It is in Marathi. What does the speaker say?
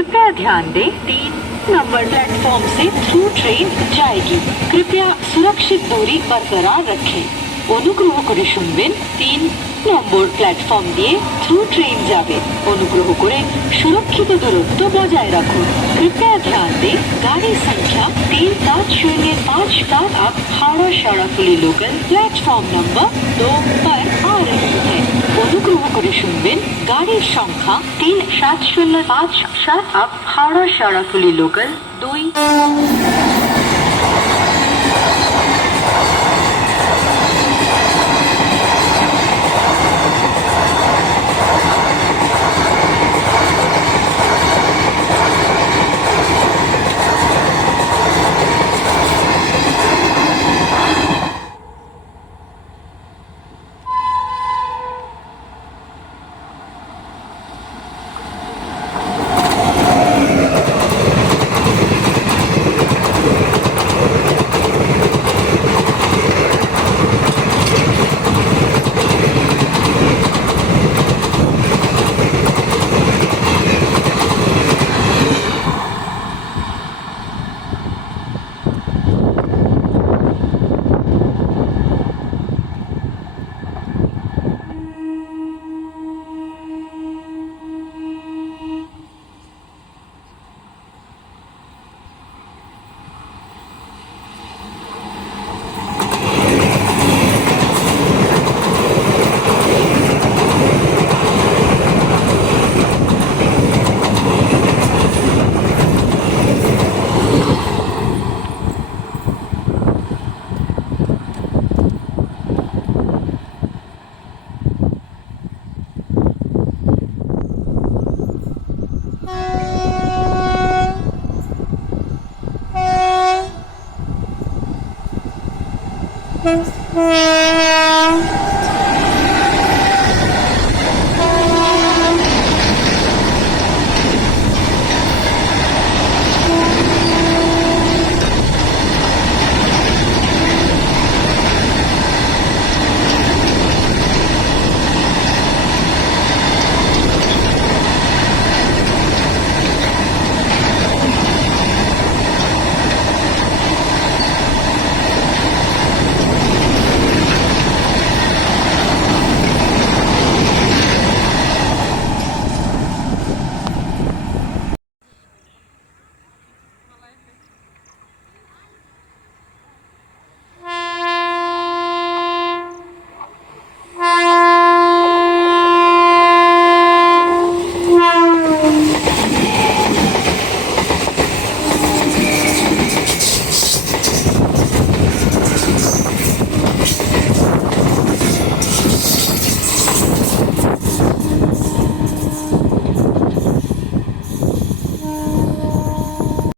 कृपया ध्यान दें 3 नंबर प्लेटफॉर्म से थ्रू ट्रेन जाएगी। कृपया सुरक्षित दूरी बरकरार रखें। অনুগ্রহ করে শুনবেন 3 নম্বর প্ল্যাটফর্ম দিয়ে থ্রু ট্রেন যাবে। অনুগ্রহ করে সুরক্ষিত দূরত্ব বজায় রাখুন। कृपया ध्यान दें गाड़ी संख्या 37057 अब हावड़ा शाराफुली लोकल प्लेटफॉर्म नंबर 2 पर आ रही है। অনুগ্রহ করে শুনবেন গাড়ির সংখ্যা 37057 अब हावड़ा शाराफुली लोकल 2। Thanks.